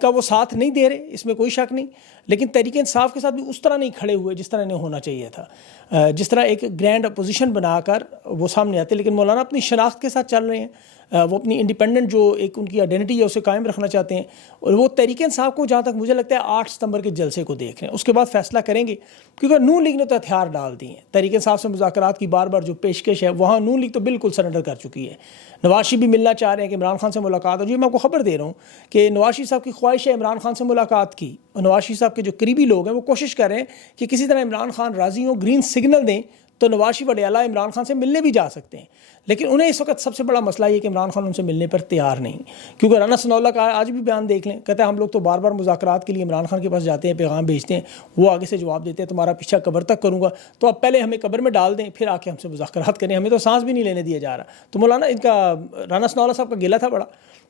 کا وہ ساتھ نہیں دے رہے، اس میں کوئی شک نہیں، لیکن تحریک انصاف کے ساتھ بھی اس طرح نہیں کھڑے ہوئے جس طرح انہیں ہونا چاہیے تھا، جس طرح ایک گرینڈ اپوزیشن بنا کر وہ سامنے آتے، لیکن مولانا اپنی شناخت کے ساتھ چل رہے ہیں، وہ اپنی انڈیپینڈنٹ جو ایک ان کی آئیڈینٹی ہے اسے قائم رکھنا چاہتے ہیں، اور وہ تحریک انصاف کو جہاں تک مجھے لگتا ہے 8 ستمبر کے جلسے کو دیکھ رہے ہیں، اس کے بعد فیصلہ کریں گے، کیونکہ نون لیگ نے تو ہتھیار ڈال دی ہیں، تحریک انصاف سے مذاکرات کی بار بار جو پیشکش ہے وہاں نون لیگ تو بالکل سرنڈر کر چکی ہے، نواز شریف بھی ملنا چاہ رہے ہیں کہ عمران خان سے ملاقات، اور یہ میں آپ کو خبر دے رہا ہوں کہ نواز شریف صاحب کی خواہش ہے عمران خان سے ملاقات کی، اور نواز شریف صاحب کے جو قریبی لوگ ہیں وہ کوشش کر رہے ہیں کہ کسی طرح عمران خان راضی ہوں، گرین سگنل دیں تو نواز شریف وڈیالہ عمران خان سے ملنے بھی جا سکتے ہیں، لیکن انہیں اس وقت سب سے بڑا مسئلہ یہ کہ عمران خان ان سے ملنے پر تیار نہیں، کیونکہ رانا ثناء اللہ کا آج بھی بیان دیکھ لیں، کہتا ہے ہم لوگ تو بار بار مذاکرات کے لیے عمران خان کے پاس جاتے ہیں، پیغام بھیجتے ہیں، وہ آگے سے جواب دیتے ہیں تمہارا پیچھا قبر تک کروں گا، تو اب پہلے ہمیں قبر میں ڈال دیں پھر آ کے ہم سے مذاکرات کریں، ہمیں تو سانس بھی نہیں لینے دیا جا رہا۔ تو مولانا ان کا رانا ثناء اللہ صاحب کا گلہ تھا بڑا،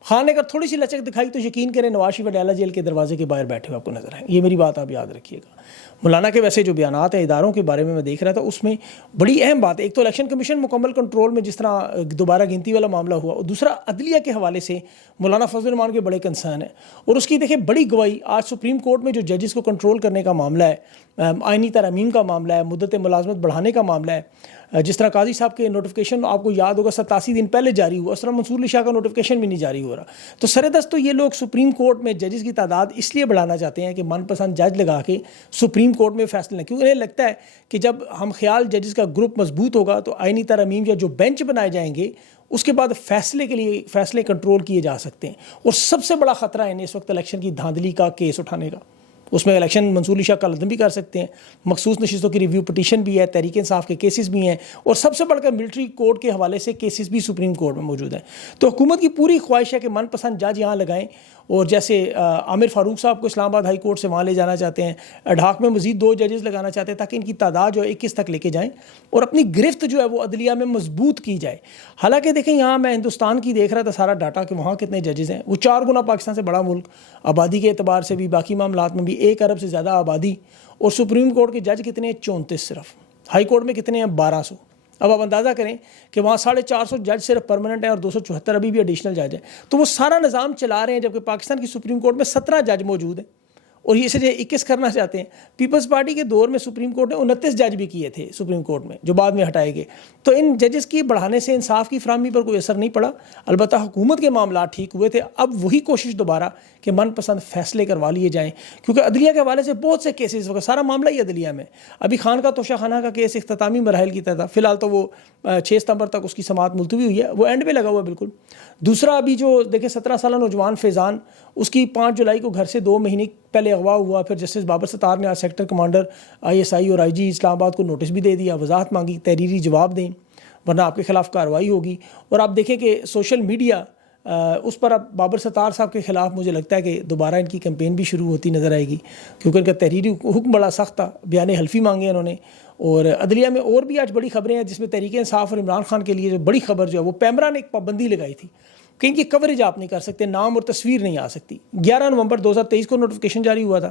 خان نے اگر تھوڑی سی لچک دکھائی تو یقین کریں نواز شریف وڈیالہ جیل کے دروازے کے باہر بیٹھے ہوئے آپ کو نظر آئیں، یہ میری بات آپ یاد رکھیے گا۔ مولانا کے ویسے جو بیانات ہیں اداروں کے بارے میں دیکھ رہا تھا، اس میں بڑی اہم بات ہے، ایک تو الیکشن کمیشن مکمل کنٹرول میں جس طرح دوبارہ گنتی والا معاملہ ہوا، اور دوسرا عدلیہ کے حوالے سے مولانا فضل الرحمان کے بڑے کنسرن ہیں، اور اس کی دیکھیں بڑی گواہی آج سپریم کورٹ میں جو ججز کو کنٹرول کرنے کا معاملہ ہے، آئینی ترامیم کا معاملہ ہے، مدت ملازمت بڑھانے کا معاملہ ہے، جس طرح قاضی صاحب کے نوٹیفیکیشن آپ کو یاد ہوگا 87 دن پہلے جاری ہوا، اس طرح منصور علی شاہ کا نوٹیفیکیشن بھی نہیں جاری ہو رہا، تو سردست تو یہ لوگ سپریم کورٹ میں ججز کی تعداد اس لیے بڑھانا چاہتے ہیں کہ من پسند جج لگا کے سپریم کورٹ میں فیصلے لیں، کیونکہ انہیں لگتا ہے کہ جب ہم خیال ججز کا گروپ مضبوط ہوگا تو آئینی ترامیم یا جو بینچ بنائے جائیں گے اس کے بعد فیصلے کے لیے فیصلے کنٹرول کیے جا سکتے ہیں، اور سب سے بڑا خطرہ ہے اس وقت الیکشن کی دھاندلی کا کیس اٹھانے کا، اس میں الیکشن منصور علی شاہ کا عدم بھی کر سکتے ہیں، مخصوص نشستوں کی ریویو پٹیشن بھی ہے، تحریک انصاف کے کیسز بھی ہیں، اور سب سے بڑھ کر ملٹری کوڈ کے حوالے سے کیسز بھی سپریم کورٹ میں موجود ہیں، تو حکومت کی پوری خواہش ہے کہ من پسند جج یہاں لگائیں، اور جیسے عامر فاروق صاحب کو اسلام آباد ہائی کورٹ سے وہاں لے جانا چاہتے ہیں، ڈھاک میں مزید 2 ججز لگانا چاہتے ہیں تاکہ ان کی تعداد جو ہے 21 تک لے کے جائیں، اور اپنی گرفت جو ہے وہ عدلیہ میں مضبوط کی جائے۔ حالانکہ دیکھیں یہاں میں ہندوستان کی دیکھ رہا تھا سارا ڈاٹا کہ وہاں کتنے ججز ہیں، وہ 4 گنا پاکستان سے بڑا ملک، آبادی کے اعتبار سے بھی، باقی معاملات میں بھی 1 ارب سے زیادہ آبادی، اور سپریم کورٹ کے جج کتنے ہیں 34 صرف، ہائی کورٹ میں کتنے ہیں 1200۔ اب آپ اندازہ کریں کہ وہاں 450 جج صرف پرماننٹ ہیں اور 274 ابھی بھی ایڈیشنل جج ہیں، تو وہ سارا نظام چلا رہے ہیں، جبکہ پاکستان کی سپریم کورٹ میں 17 جج موجود ہیں، اور یہ اسے 21 کرنا چاہتے ہیں۔ پیپلز پارٹی کے دور میں سپریم کورٹ نے 29 جج بھی کیے تھے سپریم کورٹ میں، جو بعد میں ہٹائے گئے، تو ان ججز کی بڑھانے سے انصاف کی فراہمی پر کوئی اثر نہیں پڑا، البتہ حکومت کے معاملات ٹھیک ہوئے تھے۔ اب وہی کوشش دوبارہ کہ من پسند فیصلے کروا لیے جائیں، کیونکہ عدلیہ کے حوالے سے بہت سے کیسز وقت سارا معاملہ ہی عدلیہ میں، ابھی خان کا توشہ خانہ کا کیس اختتامی مراحل کی تحت، فی الحال تو وہ 6 ستمبر تک اس کی سماعت ملتوی ہوئی ہے، وہ اینڈ پہ لگا ہوا ہے بالکل۔ دوسرا ابھی جو دیکھیں 17 سالہ نوجوان فیضان، اس کی 5 جولائی کو گھر سے 2 مہینے پہلے اغوا ہوا، پھر جسٹس بابر ستار نے آج سیکٹر کمانڈر ISI اور IG اسلام آباد کو نوٹس بھی دے دیا، وضاحت مانگی تحریری جواب دیں ورنہ آپ کے خلاف کارروائی ہوگی۔ اور آپ دیکھیں کہ سوشل میڈیا اس پر اب بابر ستار صاحب کے خلاف مجھے لگتا ہے کہ دوبارہ ان کی کیمپین بھی شروع ہوتی نظر آئے گی، کیونکہ ان کا تحریری حکم بڑا سخت تھا، بیان حلفی مانگے انہوں نے۔ اور عدلیہ میں اور بھی آج بڑی خبریں ہیں، جس میں تحریک انصاف اور عمران خان کے لیے جو بڑی خبر جو ہے وہ پیمرا نے ایک پابندی لگائی تھی کہ ان کی کوریج آپ نہیں کر سکتے، نام اور تصویر نہیں آ سکتی۔ 11 نومبر 2023 کو نوٹیفیکیشن جاری ہوا تھا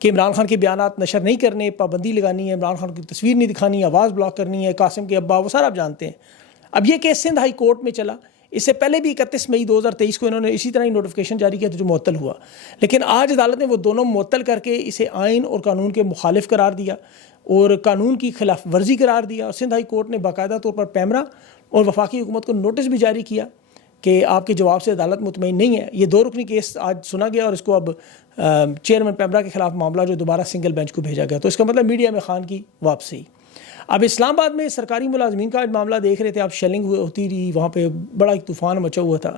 کہ عمران خان کے بیانات نشر نہیں کرنے، پابندی لگانی ہے، عمران خان کی تصویر نہیں دکھانی، آواز بلاک کرنی ہے، قاسم کے ابا، وہ سارا آپ جانتے ہیں۔ اب یہ کیس سندھ ہائی کورٹ میں چلا، اس سے پہلے بھی 31 مئی 2023 کو انہوں نے اسی طرح ہی نوٹیفیکیشن جاری کیا تھا جو معطل ہوا، لیکن آج عدالت نے وہ دونوں معطل کر کے اسے آئین اور قانون کے مخالف قرار دیا اور قانون کی خلاف ورزی قرار دیا، اور سندھ ہائی کورٹ نے باقاعدہ طور پر پیمرا اور وفاقی حکومت کو نوٹس بھی جاری کیا کہ آپ کے جواب سے عدالت مطمئن نہیں ہے۔ یہ 2 رکنی کیس آج سنا گیا، اور اس کو اب چیئرمین پیمرا کے خلاف معاملہ جو دوبارہ سنگل بینچ کو بھیجا گیا، تو اس کا مطلب میڈیا میں خان کی واپسی۔ اب اسلام آباد میں سرکاری ملازمین کا معاملہ دیکھ رہے تھے آپ، شیلنگ ہوتی رہی، وہاں پہ بڑا ایک طوفان مچا ہوا تھا،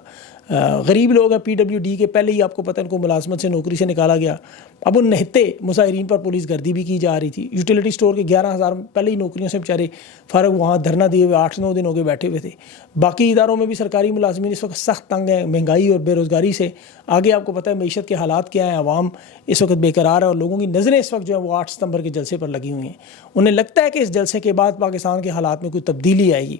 غریب لوگ ہیں PWD کے، پہلے ہی آپ کو پتہ ان کو ملازمت سے نوکری سے نکالا گیا، اب ان نہتے مظاہرین پر پولیس گردی بھی کی جا رہی تھی، یوٹیلیٹی سٹور کے 11,000 پہلے ہی نوکریوں سے بیچارے فارغ وہاں دھرنا دیے ہوئے 8-9 دن ہو گئے بیٹھے ہوئے تھے۔ باقی اداروں میں بھی سرکاری ملازمین اس وقت سخت تنگ ہیں مہنگائی اور بے روزگاری سے، آگے آپ کو پتہ ہے معیشت کے حالات کیا ہیں، عوام اس وقت بےقرار ہے، اور لوگوں کی نظریں اس وقت جو ہیں وہ 8 ستمبر کے جلسے پر لگی ہوئی ہیں، انہیں لگتا ہے کہ اس جلسے کے بعد پاکستان کے حالات میں کوئی تبدیلی آئے گی۔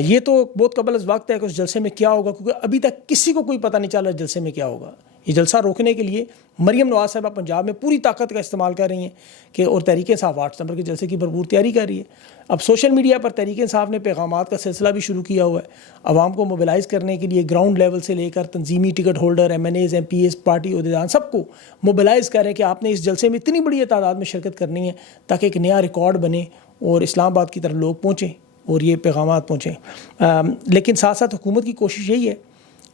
یہ تو بہت قبل از وقت ہے کہ اس جلسے میں کیا ہوگا، کیونکہ ابھی تک کسی کو کوئی پتہ نہیں چل رہا جلسے میں کیا ہوگا۔ یہ جلسہ روکنے کے لیے مریم نواز صاحبہ پنجاب میں پوری طاقت کا استعمال کر رہی ہیں کہ اور تحریک انصاف 8 ستمبر کے جلسے کی بھرپور تیاری کر رہی ہے. اب سوشل میڈیا پر تحریک انصاف نے پیغامات کا سلسلہ بھی شروع کیا ہوا ہے عوام کو موبلائز کرنے کے لیے. گراؤنڈ لیول سے لے کر تنظیمی ticket holder, MNAs, MPAs, party عہدیدار سب کو موبلائز کر رہے ہیں کہ آپ نے اس جلسے میں اتنی بڑی تعداد میں شرکت کرنی ہے تاکہ ایک نیا ریکارڈ بنے اور اسلام آباد کی طرف لوگ پہنچیں اور یہ پیغامات پہنچیں. لیکن ساتھ ساتھ حکومت کی کوشش یہی ہے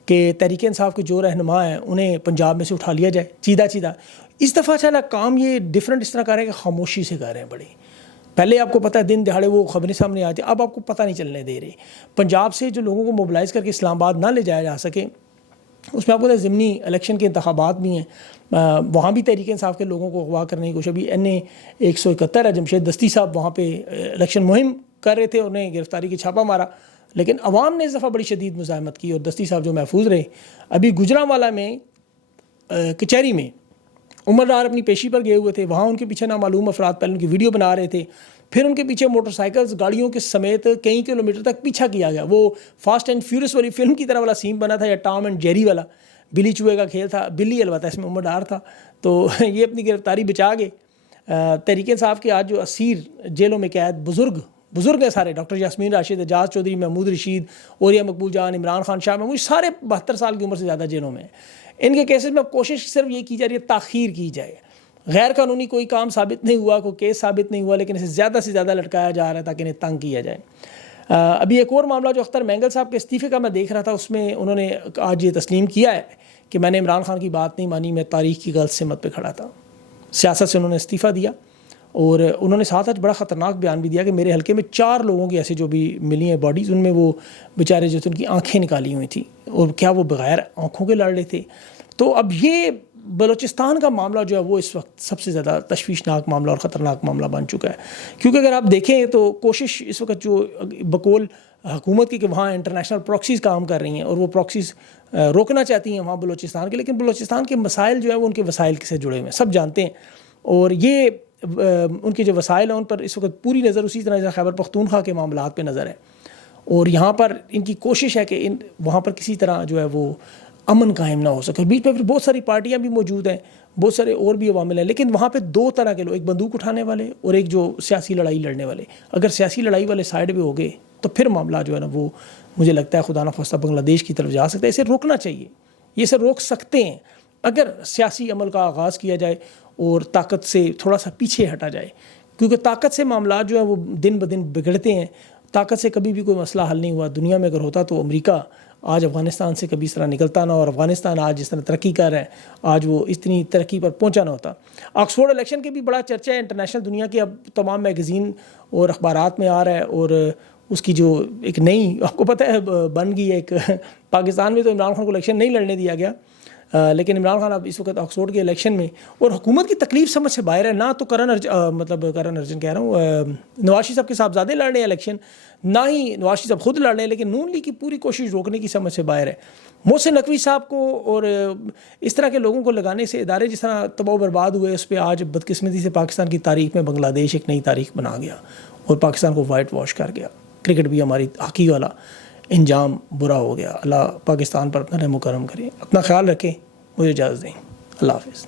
کہ تحریک انصاف کے جو رہنما ہیں انہیں پنجاب میں سے اٹھا لیا جائے چیدہ. اس دفعہ چلا کام یہ ڈیفرنٹ اس طرح کر رہے ہیں کہ خاموشی سے کر رہے ہیں. بڑے پہلے آپ کو پتہ ہے دن دہاڑے وہ خبریں سامنے آتی ہیں، اب آپ کو پتہ نہیں چلنے دے رہے. پنجاب سے جو لوگوں کو موبلائز کر کے اسلام آباد نہ لے جایا جا سکے، اس میں آپ کو ضمنی الیکشن کے انتخابات بھی ہیں، وہاں بھی تحریک انصاف کے لوگوں کو اغوا کرنے کی کوشش. ابھی NA-171 ہے، جمشید دستی صاحب وہاں پہ الیکشن مہم کر رہے تھے، انہیں گرفتاری کی چھاپہ مارا، لیکن عوام نے اس دفعہ بڑی شدید مزاحمت کی اور دستی صاحب جو محفوظ رہے. ابھی گجرانوالہ میں کچہری میں عمر ڈار اپنی پیشی پر گئے ہوئے تھے، وہاں ان کے پیچھے نامعلوم افراد پہلے ان کی ویڈیو بنا رہے تھے، پھر ان کے پیچھے موٹر سائیکلز گاڑیوں کے سمیت کئی کلومیٹر تک پیچھا کیا گیا. وہ فاسٹ اینڈ فیورس والی فلم کی طرح والا سین بنا تھا یا ٹام اینڈ جیری والا، بلی چوہے کا کھیل تھا. بلی البتہ اس میں عمر ڈار تھا. تو یہ اپنی گرفتاری بچا گئے. تحریک انصاف کے آج جو اسیر جیلوں میں قید بزرگ ہیں سارے، ڈاکٹر یاسمین راشد، اعجاز چودھری، محمود رشید، عوریہ مقبول جان، عمران خان شاہ محمود، سارے 72 سال کی عمر سے زیادہ جیلوں میں ہیں. ان کے کیسز میں کوشش صرف یہ کی جا رہی ہے تاخیر کی جائے. غیر قانونی کوئی کام ثابت نہیں ہوا، کوئی کیس ثابت نہیں ہوا، لیکن اسے زیادہ سے زیادہ لٹکایا جا رہا ہے تاکہ انہیں تنگ کیا جائے. ابھی ایک اور معاملہ جو اختر مینگل صاحب کے استعفے کا میں دیکھ رہا تھا، اس میں انہوں نے آج یہ تسلیم کیا ہے کہ میں نے عمران خان کی بات نہیں مانی، میں تاریخ کی غلط سمت پہ کھڑا تھا. سیاست سے انہوں نے استعفیٰ دیا اور انہوں نے ساتھ بڑا خطرناک بیان بھی دیا کہ میرے حلقے میں 4 لوگوں کی ایسے جو بھی ملی ہیں باڈیز، ان میں وہ بیچارے جو تھے ان کی آنکھیں نکالی ہوئی تھیں اور کیا وہ بغیر آنکھوں کے لڑ رہے تھے. تو اب یہ بلوچستان کا معاملہ جو ہے وہ اس وقت سب سے زیادہ تشویشناک معاملہ اور خطرناک معاملہ بن چکا ہے. کیونکہ اگر آپ دیکھیں تو کوشش اس وقت جو بقول حکومت کی کہ وہاں انٹرنیشنل پراکسیز کام کر رہی ہیں اور وہ پراکسیز روکنا چاہتی ہیں وہاں بلوچستان کے، لیکن بلوچستان کے مسائل جو ہے وہ ان کے وسائل سے جڑے ہوئے ہیں، سب جانتے ہیں. اور یہ ان کے جو وسائل ہیں ان پر اس وقت پوری نظر اسی طرح خیبر پختونخوا کے معاملات پہ نظر ہے. اور یہاں پر ان کی کوشش ہے کہ وہاں پر کسی طرح جو ہے وہ امن قائم نہ ہو سکے. اور بیچ میں پھر بہت ساری پارٹیاں بھی موجود ہیں، بہت سارے اور بھی عوامل ہیں، لیکن وہاں پہ 2 طرح کے لوگ، ایک بندوق اٹھانے والے اور ایک جو سیاسی لڑائی لڑنے والے. اگر سیاسی لڑائی والے سائڈ پہ ہو گئے تو پھر معاملہ جو ہے نا وہ مجھے لگتا ہے خدا نخواستہ بنگلہ دیش کی طرف جا سکتا ہے. اسے روکنا چاہیے، یہ اسے روک سکتے ہیں اگر سیاسی عمل کا آغاز کیا جائے اور طاقت سے تھوڑا سا پیچھے ہٹا جائے. کیونکہ طاقت سے معاملات جو ہیں وہ دن بدن بگڑتے ہیں. طاقت سے کبھی بھی کوئی مسئلہ حل نہیں ہوا دنیا میں. اگر ہوتا تو امریکہ آج افغانستان سے کبھی اس طرح نکلتا نہ، اور افغانستان آج جس طرح ترقی کر رہا ہے آج وہ اتنی ترقی پر پہنچا نہ ہوتا. آکسفورڈ الیکشن کے بھی بڑا چرچا ہے انٹرنیشنل دنیا کے، اب تمام میگزین اور اخبارات میں آ رہا ہے. اور اس کی جو ایک نئی آپ کو پتہ ہے بن گئی ہے ایک پاکستان میں تو عمران خان کو الیکشن نہیں لڑنے دیا گیا، لیکن عمران خان اب اس وقت آکسفورڈ کے الیکشن میں، اور حکومت کی تکلیف سمجھ سے باہر ہے. نہ تو کرن ارجن کہہ رہا ہوں نواز شریف صاحب کے صاحبزادے لڑ رہے ہیں الیکشن، نہ ہی نواز شریف صاحب خود لڑ رہے ہیں، لیکن نون لیگ کی پوری کوشش روکنے کی سمجھ سے باہر ہے. محسن نقوی صاحب کو اور اس طرح کے لوگوں کو لگانے سے ادارے جس طرح تباہ و برباد ہوئے، اس پہ آج بدقسمتی سے پاکستان کی تاریخ میں بنگلہ دیش ایک نئی تاریخ بنا گیا اور پاکستان کو وائٹ واش کر گیا. کرکٹ بھی ہماری ہاکی والا انجام برا ہو گیا. اللہ پاکستان پر اپنا رحم و کرم کرے. اپنا خیال رکھیں. مجھے اجازت دیں. اللہ حافظ.